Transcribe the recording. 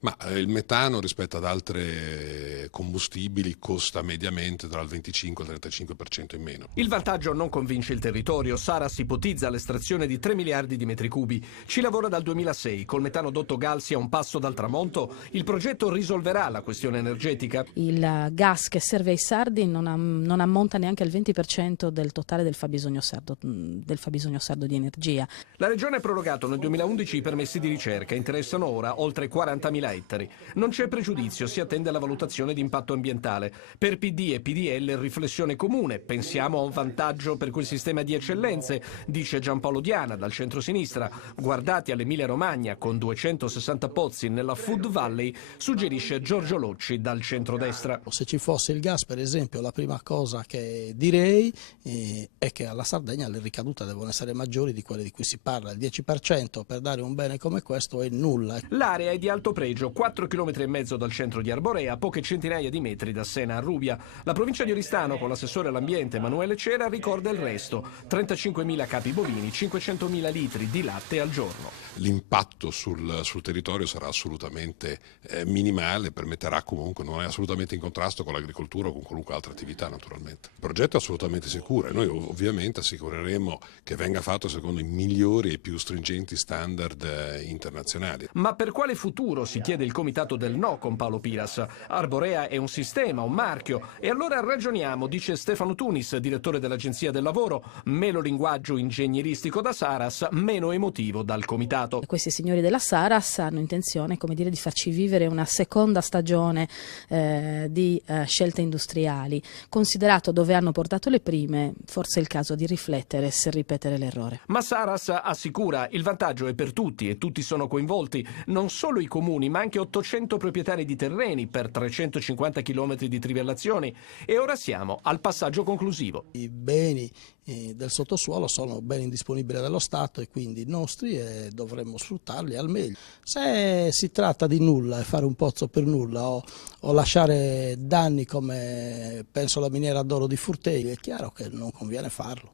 Ma il metano rispetto ad altri combustibili costa mediamente tra il 25 e il 35% in meno. Il vantaggio non convince il territorio. Saras ipotizza l'estrazione di 3 miliardi di metri cubi. Ci lavora dal 2006. Col metanodotto Galsi a un passo dal tramonto, il progetto risolverà la questione energetica. Il gas che serve ai sardi non ammonta neanche al 20% del totale del fabbisogno sardo di energia. La Regione ha prorogato nel 2011 i permessi di ricerca. Interessano ora oltre 40.000 ettari. Non c'è pregiudizio, si attende la valutazione di impatto ambientale. Per PD e PDL riflessione comune. Pensiamo a un vantaggio per quel sistema di eccellenze, dice Giampaolo Diana dal centro-sinistra. Guardati all'Emilia Romagna con 260 pozzi nella Food Valley, suggerisce Giorgio Locci dal centrodestra. Se ci fosse il gas, per esempio, la prima cosa che direi è che alla Sardegna le ricadute devono essere maggiori di quelle di cui si parla. Il 10% per dare un bene come questo è nulla. L'area è di alto pregio, 4,5 km dal centro di Arborea, poche centinaia di metri da Sena a Rubia. La provincia di Oristano, con l'assessore all'ambiente Emanuele Cera, ricorda il resto: 35.000 capi bovini, 500.000 litri di latte al giorno. L'impatto sul territorio sarà assolutamente minimale, permetterà comunque, non è assolutamente in contrasto con l'agricoltura o con qualunque altra attività naturalmente. Il progetto è assolutamente sicuro e noi ovviamente assicureremo che venga fatto secondo i migliori e più stringenti standard internazionali. Ma per quale futuro, si chiede il comitato del no con Paolo Piras? Arborea è un sistema, un marchio. E allora ragioniamo, dice Stefano Tunis, direttore dell'Agenzia del Lavoro. Meno linguaggio ingegneristico da Saras, meno emotivo dal comitato. Questi signori della Saras hanno intenzione, di farci vivere una seconda stagione di scelte industriali. Considerato dove hanno portato le prime, forse è il caso di riflettere se ripetere l'errore. Ma Saras assicura, il vantaggio è per tutti e tutti sono coinvolti, non solo i comuni ma anche 800 proprietari di terreni per 350 km di trivellazioni. E ora siamo al passaggio conclusivo. I beni del sottosuolo sono beni disponibili dello Stato e quindi nostri e dovremmo sfruttarli al meglio. Se si tratta di nulla e fare un pozzo per nulla o lasciare danni come penso la miniera d'oro di Furtei, è chiaro che non conviene farlo.